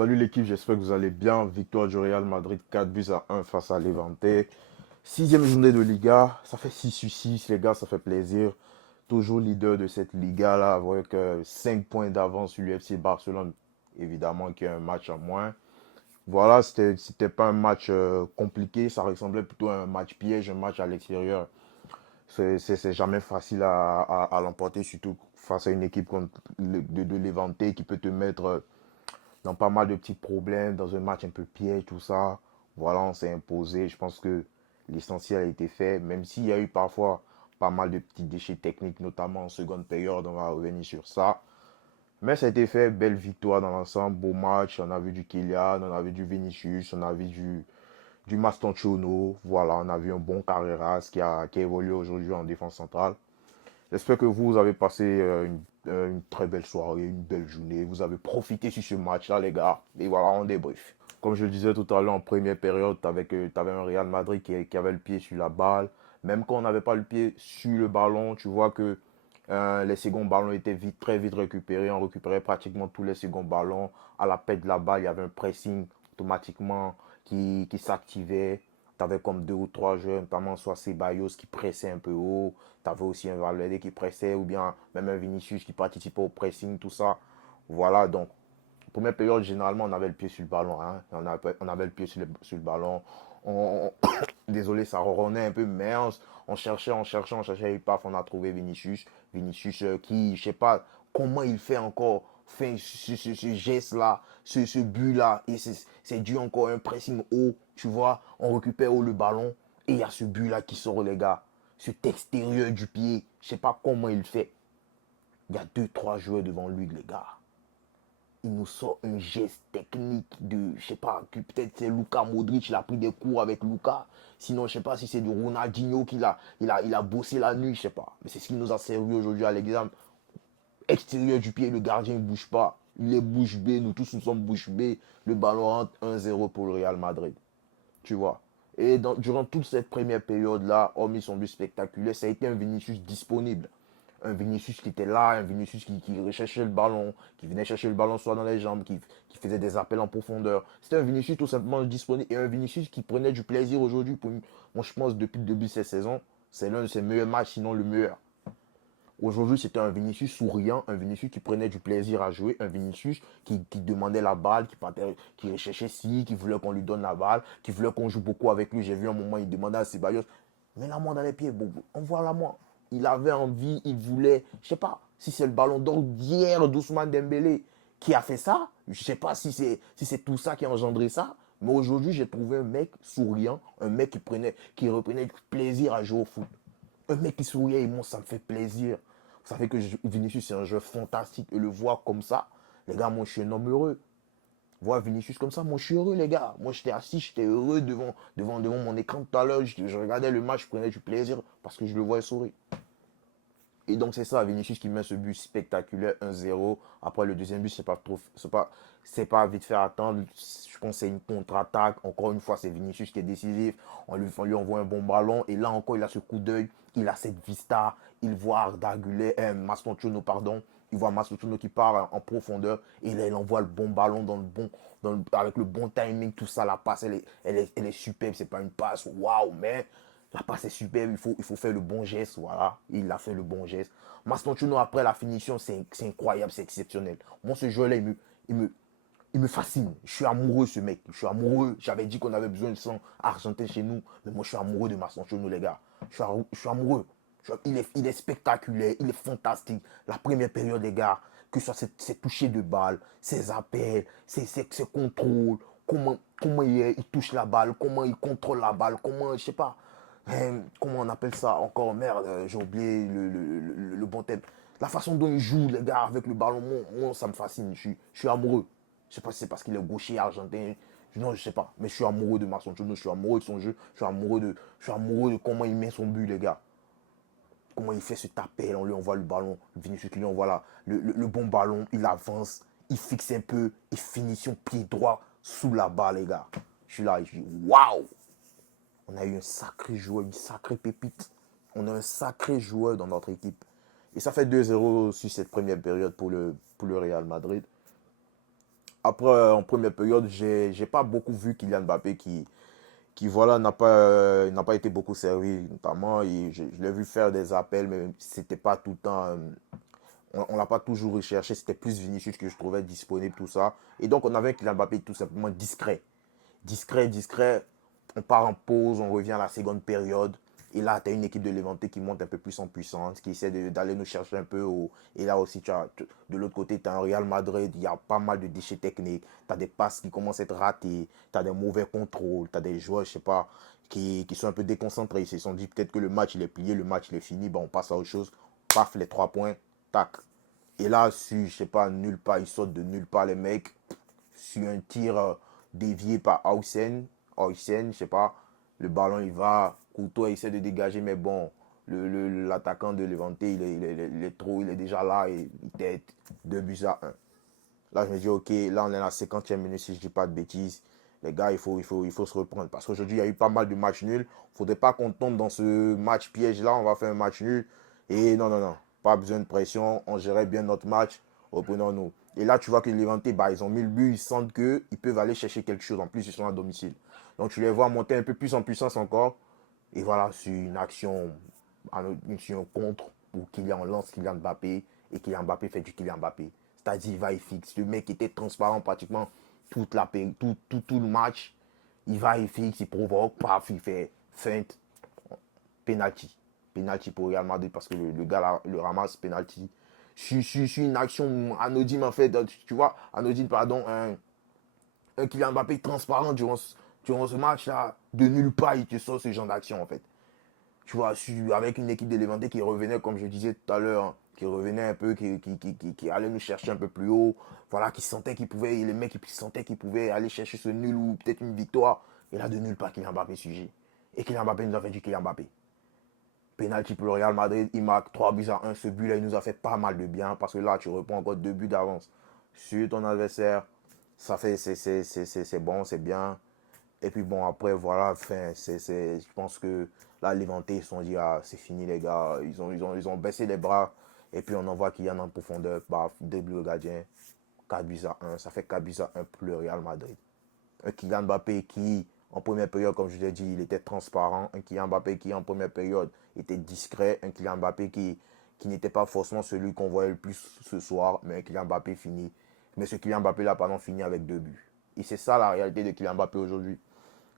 Salut l'équipe, j'espère que vous allez bien. Victoire du Real Madrid 4-1 face à Levante. Sixième journée de Liga, ça fait 6 sur 6 les gars, ça fait plaisir. Toujours leader de cette Liga là avec 5 points d'avance sur l'UFC Barcelone. Évidemment qu'il y a un match en moins. Voilà, c'était pas un match compliqué, ça ressemblait plutôt à un match piège, un match à l'extérieur. C'est jamais facile à l'emporter, surtout face à une équipe de Levante qui peut te mettre dans pas mal de petits problèmes, dans un match un peu piège, tout ça. Voilà, on s'est imposé. Je pense que l'essentiel a été fait, même s'il y a eu parfois pas mal de petits déchets techniques, notamment en seconde période. On va revenir sur ça. Mais ça a été fait, belle victoire dans l'ensemble, beau match. On a vu du Kylian, on a vu du Vinicius, on a vu du Mastantuono. Voilà, on a vu un bon Carreras qui a évolué aujourd'hui en défense centrale. J'espère que vous avez passé une très belle soirée, une belle journée. Vous avez profité sur ce match-là, les gars. Et voilà, on débrief. Comme je le disais tout à l'heure, en première période, tu avais un Real Madrid qui avait le pied sur la balle. Même quand on n'avait pas le pied sur le ballon, tu vois que les seconds ballons étaient très vite récupérés. On récupérait pratiquement tous les seconds ballons. À la perte de la balle, il y avait un pressing automatiquement qui s'activait. Tu avais comme deux ou trois joueurs, notamment soit Ceballos qui pressait un peu haut. Tu avais aussi un Valverde qui pressait, ou bien même un Vinicius qui participait au pressing, tout ça. Voilà, donc, première période, généralement, on avait le pied sur le ballon. Hein. On avait le pied sur le ballon. Désolé, ça ronronnait un peu, mais on cherchait, et paf, on a trouvé Vinicius. Vinicius qui, je sais pas comment il fait encore, fait ce geste-là, ce but-là, et c'est dû encore à un pressing haut, tu vois, on récupère haut le ballon, et il y a ce but-là qui sort, les gars, cet extérieur du pied, je sais pas comment il fait. Il y a deux, trois joueurs devant lui, les gars. Il nous sort un geste technique de, je sais pas, peut-être c'est Luka Modric, il a pris des cours avec Luka. Sinon, je sais pas si c'est du Ronaldinho il a bossé la nuit, je sais pas. Mais c'est ce qui nous a servi aujourd'hui à l'examen. Extérieur du pied, le gardien ne bouge pas. Il est bouche bée, nous tous nous sommes bouche bée. Le ballon rentre 1-0 pour le Real Madrid. Tu vois. Et durant toute cette première période-là, hormis son but spectaculaire, ça a été un Vinicius disponible. Un Vinicius qui était là, un Vinicius qui recherchait le ballon, qui venait chercher le ballon soit dans les jambes, qui faisait des appels en profondeur. C'était un Vinicius tout simplement disponible et un Vinicius qui prenait du plaisir aujourd'hui. Moi, je pense depuis le début de cette saison, c'est l'un de ses meilleurs matchs, sinon le meilleur. Aujourd'hui, c'était un Vinicius souriant, un Vinicius qui prenait du plaisir à jouer, un Vinicius qui demandait la balle, qui recherchait si, qui voulait qu'on lui donne la balle, qui voulait qu'on joue beaucoup avec lui. J'ai vu un moment, il demandait à Ceballos, mets la main dans les pieds, bon, envoie la main. Il avait envie, il voulait, je sais pas si c'est le ballon d'or d'hier d'Ousmane Dembélé qui a fait ça. Je sais pas si c'est tout ça qui a engendré ça. Mais aujourd'hui, j'ai trouvé un mec souriant, un mec qui reprenait du plaisir à jouer au foot. Un mec qui souriait et moi, ça me fait plaisir. Ça fait que Vinicius, c'est un jeu fantastique. Et le voir comme ça, les gars, moi, je suis un homme heureux. Voir Vinicius comme ça, moi, je suis heureux, les gars. Moi, j'étais assis, j'étais heureux devant mon écran tout à l'heure. Je regardais le match, je prenais du plaisir parce que je le voyais sourire. Et donc, c'est ça, Vinicius qui met ce but spectaculaire, 1-0. Après, le deuxième but, c'est pas vite fait attendre. Je pense que c'est une contre-attaque. Encore une fois, c'est Vinicius qui est décisif. On lui envoie un bon ballon. Et là encore, il a ce coup d'œil. Il a cette vista. Il voit Arda Güler, Mastantuono, pardon. Il voit Mastantuono qui part en profondeur. Et là, il envoie le bon ballon avec le bon timing. Tout ça, la passe, elle est superbe. C'est pas une passe. Waouh, mais la passe est superbe, il faut faire le bon geste, voilà. Il a fait le bon geste. Mastantuono, après la finition, c'est incroyable, c'est exceptionnel. Moi, ce joueur-là, il me, il me fascine. Je suis amoureux de ce mec. Je suis amoureux. J'avais dit qu'on avait besoin de sang argentin chez nous. Mais moi, je suis amoureux de Mastantuono, les gars. Je suis amoureux. Il est spectaculaire. Il est fantastique. La première période, les gars, que ce soit ses touchés de balle, ses appels, ses contrôles, comment il touche la balle, comment il contrôle la balle, comment, je sais pas, comment on appelle ça encore, merde, j'ai oublié le bon thème. La façon dont il joue, les gars, avec le ballon, moi, ça me fascine. Je suis amoureux. Je sais pas si c'est parce qu'il est gaucher argentin. Non, je sais pas. Mais je suis amoureux de Marcelo. Je suis amoureux de son jeu. Je suis amoureux de comment il met son but, les gars. Comment il fait ce appel. On lui envoie le ballon. Vinicius qui lui envoie le bon ballon. Il avance. Il fixe un peu. Et finition pied droit sous la balle, les gars. Je suis là. Je dis waouh. On a eu un sacré joueur, une sacrée pépite. On a un sacré joueur dans notre équipe. Et ça fait 2-0 sur cette première période pour le Real Madrid. Après, en première période, j'ai pas beaucoup vu Kylian Mbappé qui voilà, n'a pas été beaucoup servi, notamment. Je l'ai vu faire des appels, mais c'était pas tout le temps. On l'a pas toujours recherché. C'était plus Vinicius que je trouvais disponible, tout ça. Et donc, on avait un Kylian Mbappé tout simplement discret. Discret, discret. On part en pause, on revient à la seconde période. Et là, tu as une équipe de Levante qui monte un peu plus en puissance, qui essaie d'aller nous chercher un peu haut. Et là aussi, de l'autre côté, tu as un Real Madrid, il y a pas mal de déchets techniques. Tu as des passes qui commencent à être ratées, tu as des mauvais contrôles, tu as des joueurs, je sais pas, qui sont un peu déconcentrés. Ils se sont dit peut-être que le match, il est plié, le match, il est fini, bon, on passe à autre chose. Paf, les 3 points, tac. Et là, je sais pas, nulle part, ils sautent de nulle part, les mecs, sur un tir dévié par Hausen, je sais pas, le ballon il va, Courtois essaie de dégager, mais bon, l'attaquant de Levante, il est déjà là et il tête 2 buts à 1. Là, je me dis, ok, là, on est à la 50e minute, si je dis pas de bêtises. Les gars, il faut se reprendre. Parce qu'aujourd'hui, il y a eu pas mal de matchs nuls. Il ne faudrait pas qu'on tombe dans ce match piège-là. On va faire un match nul. Et non, non, non. Pas besoin de pression. On gérait bien notre match. Reprenons-nous. Et là, tu vois que les Levantais, bah, ils ont mis le but. Ils sentent qu'ils peuvent aller chercher quelque chose. En plus, ils sont à domicile. Donc, tu les vois monter un peu plus en puissance encore. Et voilà, c'est une action contre où Kylian lance Kylian Mbappé et Kylian Mbappé fait du Kylian Mbappé. C'est-à-dire, il va, il fixe. Le mec était transparent pratiquement tout le match. Il va, il fixe, il provoque, paf, il fait feinte, penalty. Penalty pour Real Madrid parce que le gars là, le ramasse penalty. Sur une action anodine en fait, tu vois, anodine, pardon, un Kylian Mbappé transparent durant ce match-là, de nulle part, il te sort ce genre d'action en fait. Tu vois, avec une équipe d'élémentaires qui revenait, comme je disais tout à l'heure, hein, qui revenait un peu, qui allait nous chercher un peu plus haut, voilà, qui sentait qu'ils pouvaient, les mecs qui sentaient qu'ils pouvaient aller chercher ce nul ou peut-être une victoire. Et là, de nulle part, Kylian Mbappé sujet. Et Kylian Mbappé nous a fait du Kylian Mbappé. Penalty pour le Real Madrid, il marque 3 buts à 1. Ce but-là, il nous a fait pas mal de bien parce que là, tu reprends encore 2 buts d'avance sur ton adversaire. Ça fait, c'est bon, c'est bien. Et puis bon, après, voilà, fin, je pense que là, les Levantés, ils se sont dit, ah, c'est fini, les gars. Ils ont baissé les bras. Et puis on en voit qu'il y en a en profondeur. Baf, dribble le gardien. 4 buts à 1. Ça fait 4 buts à 1 pour le Real Madrid. Un Kylian Mbappé qui, en première période, comme je l'ai dit, il était transparent. Un Kylian Mbappé qui, en première période, était discret. Un Kylian Mbappé qui n'était pas forcément celui qu'on voyait le plus ce soir. Mais un Kylian Mbappé fini. Mais ce Kylian Mbappé-là, pardon, fini avec 2 buts. Et c'est ça la réalité de Kylian Mbappé aujourd'hui.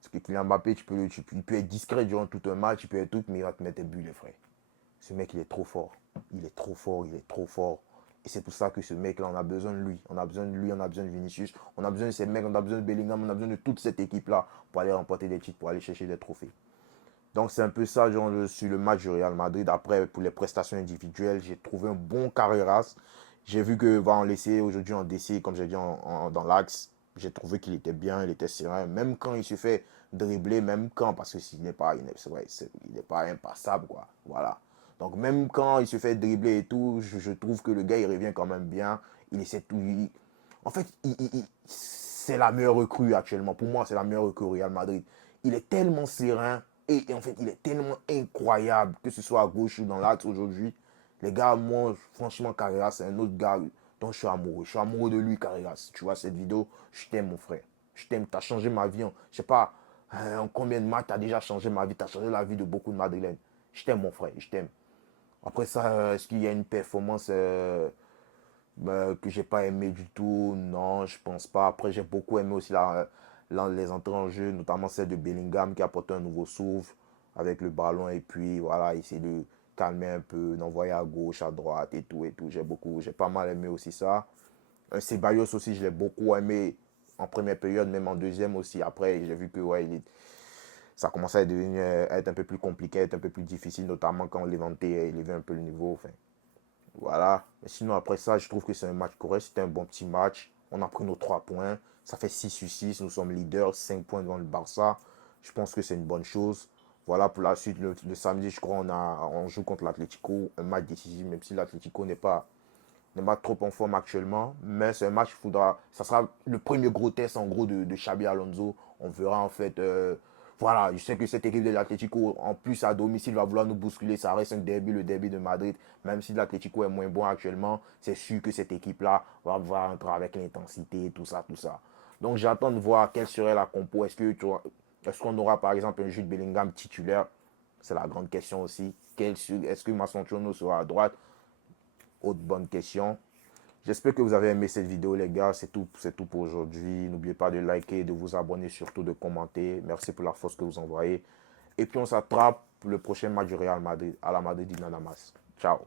Parce que Kylian Mbappé, il peut être discret durant tout un match, il peut être tout, mais il va te mettre des buts, les frères. Ce mec, il est trop fort. Il est trop fort, il est trop fort. Et c'est pour ça que ce mec-là, on a besoin de lui. On a besoin de lui, on a besoin de Vinicius. On a besoin de ces mecs, on a besoin de Bellingham, on a besoin de toute cette équipe-là pour aller remporter des titres, pour aller chercher des trophées. Donc c'est un peu ça, genre, sur le match du Real Madrid. Après, pour les prestations individuelles, j'ai trouvé un bon Carreras. J'ai vu que va en laisser aujourd'hui en DC, comme j'ai dit, dans l'axe. J'ai trouvé qu'il était bien, il était serein. Même quand il se fait dribbler, même quand, parce que s'il n'est pas, il n'est pas impassable, quoi. Voilà. Donc même quand il se fait dribbler et tout, je trouve que le gars, il revient quand même bien. Il essaie tout. En fait, c'est la meilleure recrue actuellement. Pour moi, c'est la meilleure recrue au Real Madrid. Il est tellement serein et en fait, il est tellement incroyable, que ce soit à gauche ou dans l'axe aujourd'hui. Les gars, moi, franchement, Carreras, c'est un autre gars dont je suis amoureux. Je suis amoureux de lui, Carreras. Tu vois cette vidéo, je t'aime, mon frère. Je t'aime, tu as changé ma vie. Je sais pas, en combien de matchs tu as déjà changé ma vie. Tu as changé la vie de beaucoup de Madrilènes. Je t'aime, mon frère, je t'aime. Après ça, est-ce qu'il y a une performance que j'ai pas aimé du tout? Non, je pense pas. Après, j'ai beaucoup aimé aussi les entrées en jeu, notamment celle de Bellingham qui a apporté un nouveau souffle avec le ballon et puis voilà, essayer de calmer un peu, d'envoyer à gauche, à droite et tout et tout. J'ai pas mal aimé aussi ça. Ceballos aussi, je l'ai beaucoup aimé en première période, même en deuxième aussi. Après, j'ai vu que ouais, ça commençait à être un peu plus compliqué, à être un peu plus difficile, notamment quand Levante élevait un peu le niveau. Enfin, voilà. Mais sinon, après ça, je trouve que c'est un match correct. C'était un bon petit match. On a pris nos 3 points. Ça fait 6 sur 6. Nous sommes leaders. 5 points devant le Barça. Je pense que c'est une bonne chose. Voilà, pour la suite, le samedi, je crois, on joue contre l'Atlético. Un match décisif, même si l'Atlético n'est pas trop en forme actuellement. Mais c'est un match, ça sera le premier gros test, en gros, de Xabi Alonso. On verra, en fait, voilà, je sais que cette équipe de l'Atlético, en plus à domicile, va vouloir nous bousculer. Ça reste un derby, le derby de Madrid. Même si l'Atlético est moins bon actuellement, c'est sûr que cette équipe-là va entrer avec l'intensité, tout ça, tout ça. Donc j'attends de voir quelle serait la compo. Est-ce qu'on aura par exemple un Jude Bellingham titulaire? C'est la grande question aussi. Est-ce que Masanchono sera à droite? Autre bonne question. J'espère que vous avez aimé cette vidéo, les gars. C'est tout pour aujourd'hui. N'oubliez pas de liker, de vous abonner, surtout de commenter. Merci pour la force que vous envoyez. Et puis, on s'attrape pour le prochain match du Real Madrid, à la Madrid d'Inanamas. Ciao.